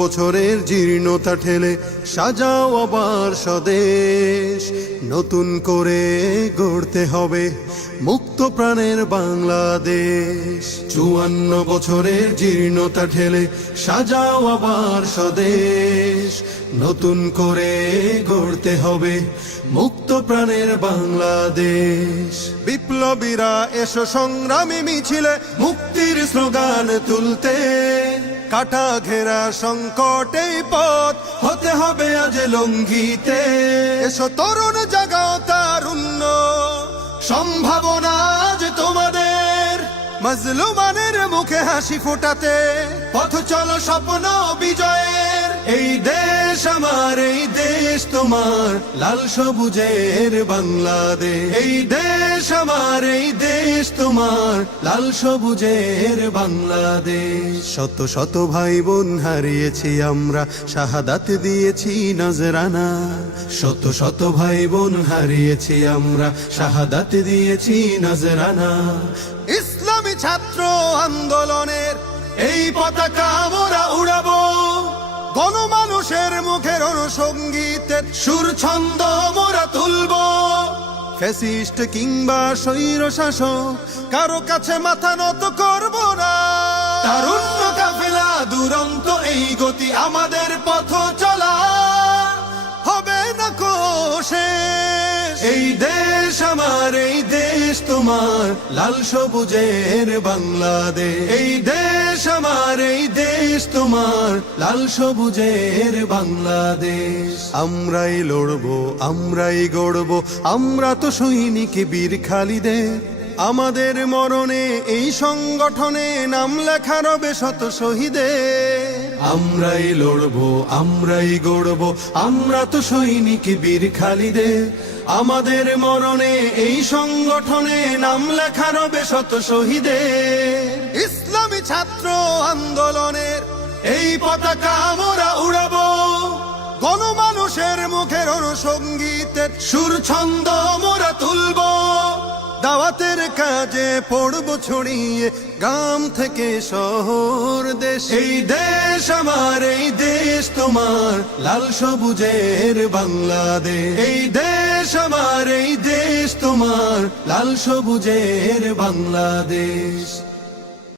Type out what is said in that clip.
বছরের জীর্ণতা ঠেলে সাজাও আবার স্বদেশ। নতুন করে গড়তে হবে মুক্ত প্রাণের বাংলাদেশ। 54 বছরের জীর্ণতা ঠেলে সাজাও আবার স্বদেশ। নতুন করে গড়তে হবে মুক্ত প্রাণের বাংলাদেশ। বিপ্লবীরা এসো সংগ্রামী মিছিলে মুক্তির স্লোগান তুলতে। কাটা ঘেরা সংকটে পথ হতে হবে আজ লঙ্ঘিতে। এসো তরুণ জাগাও তারুণ্য সম্ভাবনা আজ তোমাদের। মাজলুমানের মুখে হাসি ফোটাতে পথ চলো স্বপ্ন বিজয়ের। এই দেশ আমার, এই দেশ তোমার, লাল সবুজের বাংলাদেশ। এই দেশ আমার, এই দেশ তোমার, লাল সবুজের বাংলাদেশ। শত শত ভাই বোন হারিয়েছি আমরা, শাহাদাত দিয়েছি নজরানা। শত শত ভাই বোন হারিয়েছি আমরা, শাহাদাত দিয়েছি নজরানা। ইসলামী ছাত্র আন্দোলনের এই পতাকা আমরা উড়াবো। গণমানুষের মুখের অনুসঙ্গীতের সুর ছন্দ মোরা তুলবো। ফ্যাসিস্ট কিংবা স্বৈর শাসক কারো কাছে মাথা নত করবো না। তারুণ্য কাফেলা দুরন্ত এই গতি আমাদের পথ চলা হবে না কোশেষ। এই দেশ আমার, এই দেশ তোমার, লাল সবুজের বাংলাদেশ। এই দেশ আমার, এই দেশ তোমার, লাল সবুজের বাংলাদেশ। আমরাই লড়বো, আমরাই গড়বো, আমরা তো সৈনিক বীর খালিদের। আমাদের মরণে এই সংগঠনে নাম লেখা রবে শত শহীদের। আমরাই লড়বো, আমরাই গড়বো, আমরা তো সৈনিক বীর খালিদের। আমাদের মরণে এই সংগঠনে নাম লেখা রবে শত শহীদের। ইসলামী ছাত্র আন্দোলনের এই পতাকা আমরা উড়াবো। গণমানুষের মুখের অনুসঙ্গীতের সুর ছন্দ মোরা তুলবো। দাওয়াতের কাজে পড়ব ছড়িয়ে গ্রাম থেকে শহর দেশ। এই দেশ আমার, এই দেশ তোমার, লাল সবুজের বাংলাদেশ। এই দেশ আমার, এই দেশ তোমার, লাল সবুজের বাংলাদেশ।